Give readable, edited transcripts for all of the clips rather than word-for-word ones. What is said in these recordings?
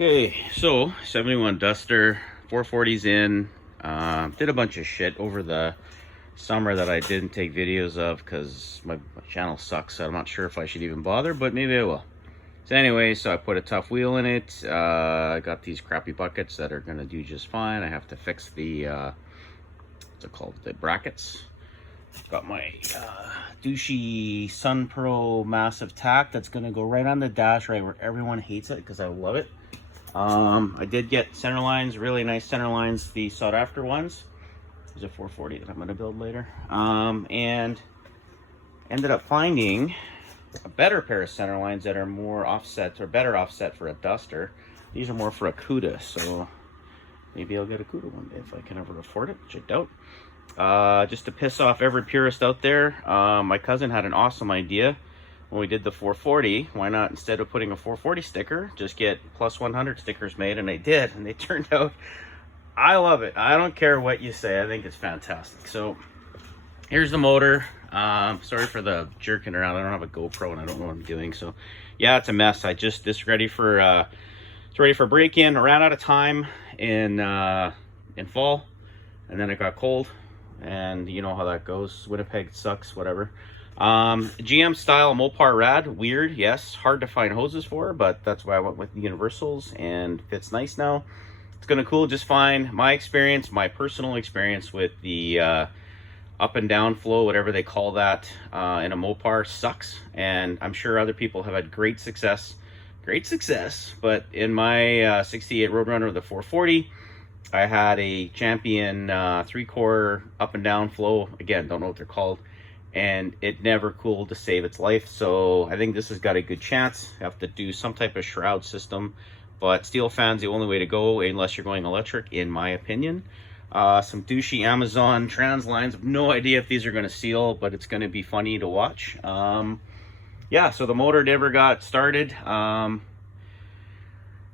Okay, so 71 Duster, 440's in. Did a bunch of shit over the summer that I didn't take videos of because my channel sucks, so I'm not sure if I should even bother, but maybe I will. So anyway, so I put a tough wheel in it. I got these crappy buckets that are gonna do just fine. I have to fix the, what's it called, the brackets. Got my douchey Sun Pro massive tack that's gonna go right on the dash, right where everyone hates it because I love it. I did get center lines, really nice center lines, the sought after ones. There's a 440 that I'm gonna build later. And ended up finding a better pair of center lines that are more offset or better offset for a Duster. These are more for a Cuda, so maybe I'll get a Cuda one day if I can ever afford it, which I doubt. Just to piss off every purist out there, my cousin had an awesome idea. When we did the 440, why not, instead of putting a 440 sticker, just get plus 100 stickers made? And they did, and they turned out, I love it. I don't care what you say, I think it's fantastic. So here's the motor. Sorry for the jerking around. I don't have a GoPro and I don't know what I'm doing, so yeah, it's a mess. This is ready for it's ready for break-in. I ran out of time in fall, and then it got cold, and you know how that goes. Winnipeg sucks, whatever. GM style Mopar rad, weird, yes, hard to find hoses for, but that's why I went with the universals, and fits nice now. It's gonna cool just fine. My experience, my personal experience with the up and down flow, whatever they call that, in a Mopar sucks, and I'm sure other people have had great success, but in my 68 Roadrunner, the 440, I had a Champion 3-core up and down flow. Again, don't know what they're called, and it never cooled to save its life. So I think this has got a good chance. You have to do some type of shroud system, but steel fan's the only way to go unless you're going electric, in my opinion. Some douchey Amazon trans lines. I have no idea if these are going to seal, but it's going to be funny to watch. Yeah, so the motor never got started.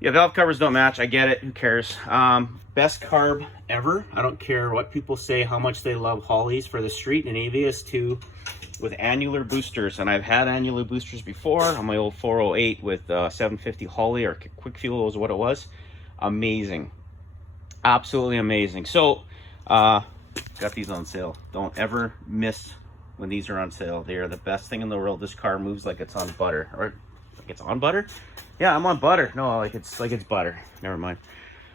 Yeah, valve covers don't match. I get it. Who cares? Best carb ever. I don't care what people say, how much they love Hollies for the street, and AVS2 with annular boosters. And I've had annular boosters before on my old 408 with 750 Holly, or Quick Fuel was what it was. Amazing. Absolutely amazing. So, got these on sale. Don't ever miss when these are on sale. They are the best thing in the world. This car moves like it's on butter. Or like it's on butter? Yeah, I'm on butter. No, like it's butter. Never mind.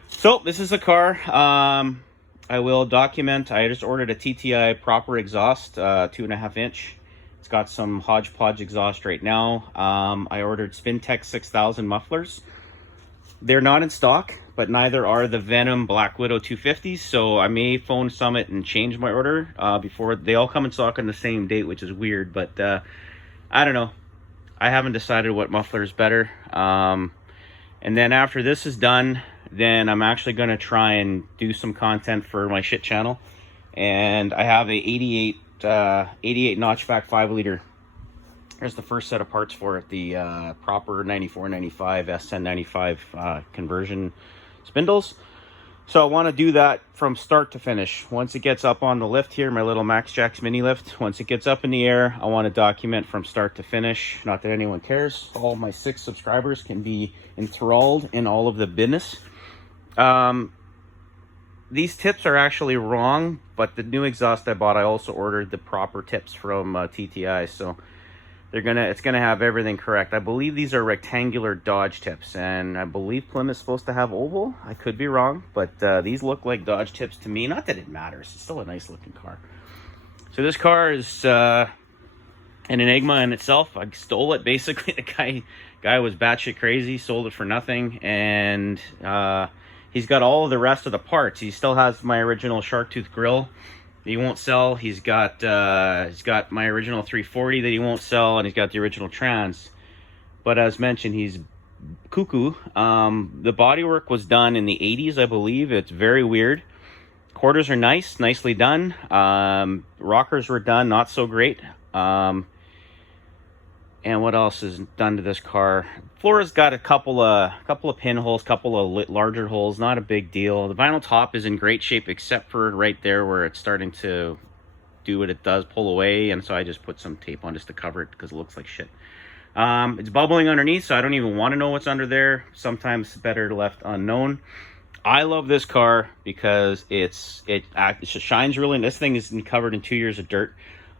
So this is the car. I will document. I just ordered a TTI proper exhaust, 2.5 inch. It's got some hodgepodge exhaust right now. I ordered Spintech 6000 mufflers. They're not in stock, but neither are the Venom Black Widow 250s. So I may phone Summit and change my order before they all come in stock on the same date, which is weird. But I don't know. I haven't decided what muffler is better. And then after this is done, then I'm actually going to try and do some content for my shit channel. And I have a 88 notchback 5-liter. Here's the first set of parts for it, the proper 9495 S1095 conversion spindles. So I want to do that from start to finish. Once it gets up on the lift here, my little Max Jacks mini lift, once it gets up in the air, I want to document from start to finish. Not that anyone cares. All my 6 subscribers can be enthralled in all of the business. These tips are actually wrong, but the new exhaust I bought, I also ordered the proper tips from TTI, so it's gonna have everything correct. I believe these are rectangular Dodge tips, and I believe Plymouth's supposed to have oval. I could be wrong, but these look like Dodge tips to me. Not that it matters. It's still a nice looking car. So this car is an enigma in itself. I stole it basically. The guy was batshit crazy, sold it for nothing, and he's got all of the rest of the parts. He still has my original shark tooth grill that he won't sell. He's got my original 340 that he won't sell, and he's got the original trans. But as mentioned, he's cuckoo. The bodywork was done in the 80s, I believe. It's very weird. Quarters are nice, nicely done. Rockers were done, not so great. And what else is done to this car? Flora's got a couple of pinholes, couple of larger holes, not a big deal. The vinyl top is in great shape except for right there where it's starting to do what it does, pull away, and so I just put some tape on just to cover it because it looks like shit. It's bubbling underneath, so I don't even want to know what's under there. Sometimes it's better left unknown. I love this car because it shines really. This thing is covered in 2 years of dirt.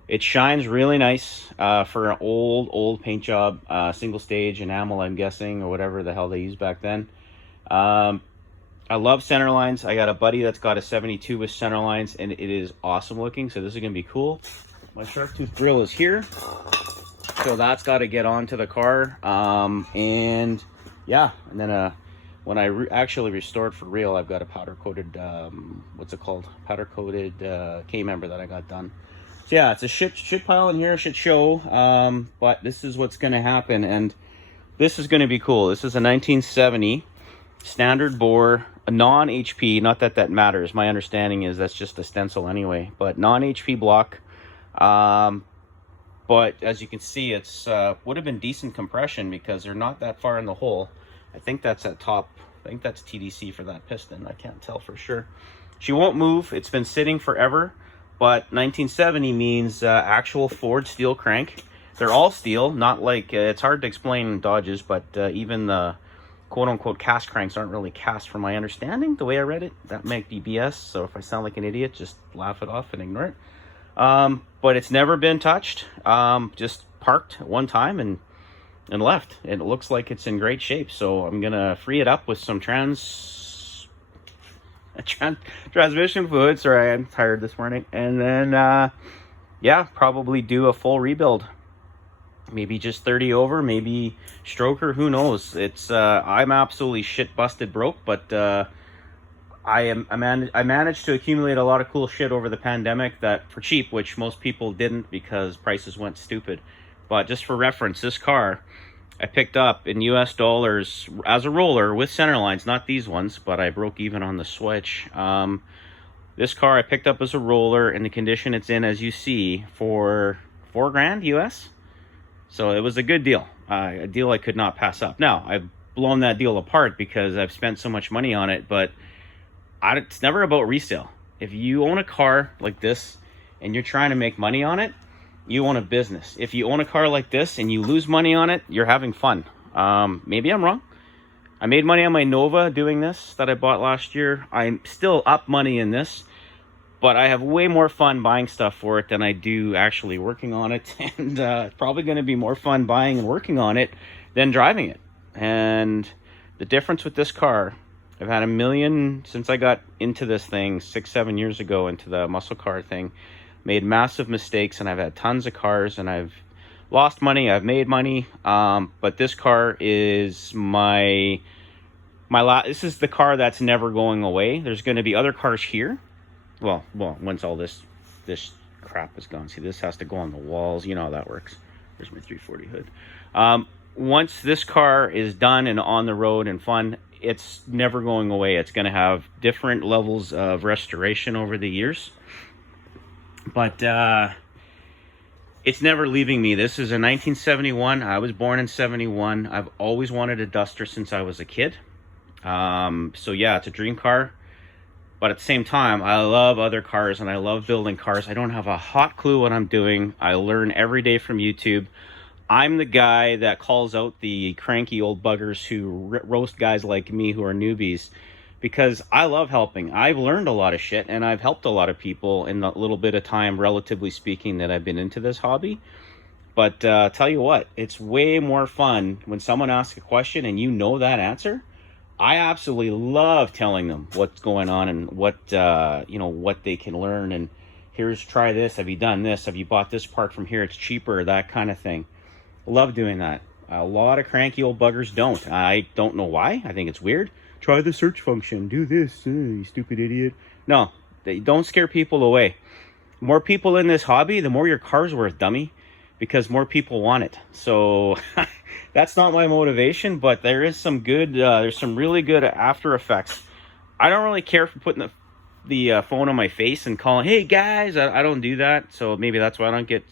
It shines really nice for an old paint job, single stage enamel, I'm guessing, or whatever the hell they used back then. I love center lines. I got a buddy that's got a 72 with center lines, and it is awesome looking. So this is gonna be cool. My shark tooth grill is here, so that's got to get onto the car. And yeah, and then when I actually restored for real, I've got a powder coated what's it called? Powder coated K-member that I got done. So yeah, it's a shit pile in here, shit show. But this is what's gonna happen, and this is gonna be cool. This is a 1970 standard bore, a non-HP. Not that that matters. My understanding is that's just a stencil anyway, but non-HP block. But as you can see, it's would have been decent compression because they're not that far in the hole. I think that's at top. I think that's TDC for that piston. I can't tell for sure. She won't move. It's been sitting forever. But 1970 means actual Ford steel crank. They're all steel, not like it's hard to explain Dodges, but even the quote-unquote cast cranks aren't really cast from my understanding. The way I read it, that might be BS. So if I sound like an idiot, just laugh it off and ignore it. But it's never been touched. Just parked one time and left. It looks like it's in great shape. So I'm gonna free it up with some transmission fluid. Sorry, I'm tired this morning. And then yeah, probably do a full rebuild. Maybe just 30 over, maybe stroker, who knows. It's I'm absolutely shit busted broke, but I managed to accumulate a lot of cool shit over the pandemic that for cheap, which most people didn't because prices went stupid. But just for reference, this car I picked up in US dollars as a roller with center lines, not these ones, but I broke even on the switch. This car I picked up as a roller in the condition it's in, as you see, for $4 grand US. So it was a good deal, a deal I could not pass up. Now, I've blown that deal apart because I've spent so much money on it, but it's never about resale. If you own a car like this and you're trying to make money on it, you own a business. If you own a car like this and you lose money on it, you're having fun. Maybe I'm wrong. I made money on my Nova doing this that I bought last year. I'm still up money in this, but I have way more fun buying stuff for it than I do actually working on it. And it's probably going to be more fun buying and working on it than driving it. And the difference with this car, I've had a million since I got into this thing 6-7 years ago, into the muscle car thing. Made massive mistakes, and I've had tons of cars, and I've lost money, I've made money. But this car is this is the car that's never going away. There's going to be other cars here. Well, once all this crap is gone. See, this has to go on the walls. You know how that works. There's my 340 hood. Once this car is done and on the road and fun, it's never going away. It's going to have different levels of restoration over the years. But it's never leaving me. This is a 1971. I was born in 71. I've always wanted a Duster since I was a kid. So yeah, it's a dream car. But at the same time, I love other cars and I love building cars. I don't have a hot clue what I'm doing. I learn every day from YouTube. I'm the guy that calls out the cranky old buggers who roast guys like me who are newbies, because I love helping. I've learned a lot of shit and I've helped a lot of people in the little bit of time, relatively speaking, that I've been into this hobby. But tell you what, it's way more fun when someone asks a question and you know that answer. I absolutely love telling them what's going on and what what they can learn. And here's, try this. Have you done this? Have you bought this part from here? It's cheaper, that kind of thing. Love doing that. A lot of cranky old buggers don't. I don't know why. I think it's weird. Try the search function. Do this, you stupid idiot. No, they don't scare people away. More people in this hobby, the more your car's worth, dummy, because more people want it. So that's not my motivation, but there is some good, there's some really good after effects. I don't really care for putting the phone on my face and calling, hey guys, I don't do that. So maybe that's why I don't get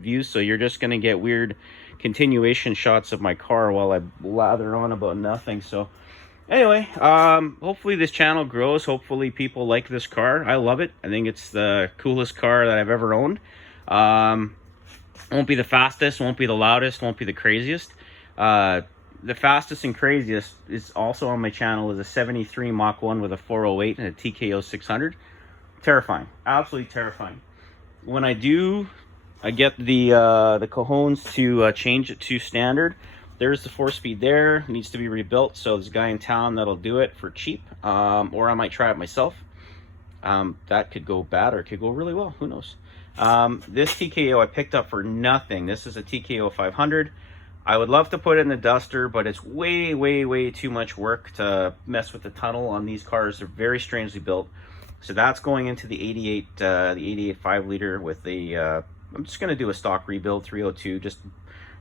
views. So you're just going to get weird continuation shots of my car while I blather on about nothing. So anyway, hopefully this channel grows. Hopefully people like this car. I love it. I think it's the coolest car that I've ever owned. Won't be the fastest, won't be the loudest, won't be the craziest. The fastest and craziest is also on my channel is a 73 Mach 1 with a 408 and a TKO 600. Terrifying, absolutely terrifying. When I get the cojones to change it to standard. There's the 4-speed there. It needs to be rebuilt, so there's a guy in town that'll do it for cheap, or I might try it myself. That could go bad or it could go really well, who knows. This TKO I picked up for nothing. This is a TKO 500. I would love to put it in the Duster, but it's way too much work to mess with the tunnel on these cars. They're very strangely built. So that's going into the 88 5-liter with the I'm just going to do a stock rebuild 302, just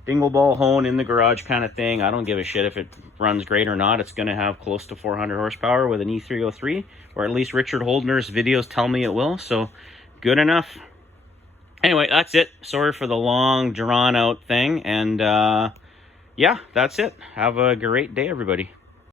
dingle ball hone in the garage kind of thing. I don't give a shit if it runs great or not. It's going to have close to 400 horsepower with an E303, or at least Richard Holdner's videos tell me it will, so good enough. Anyway, that's it. Sorry for the long, drawn-out thing, and yeah, that's it. Have a great day, everybody.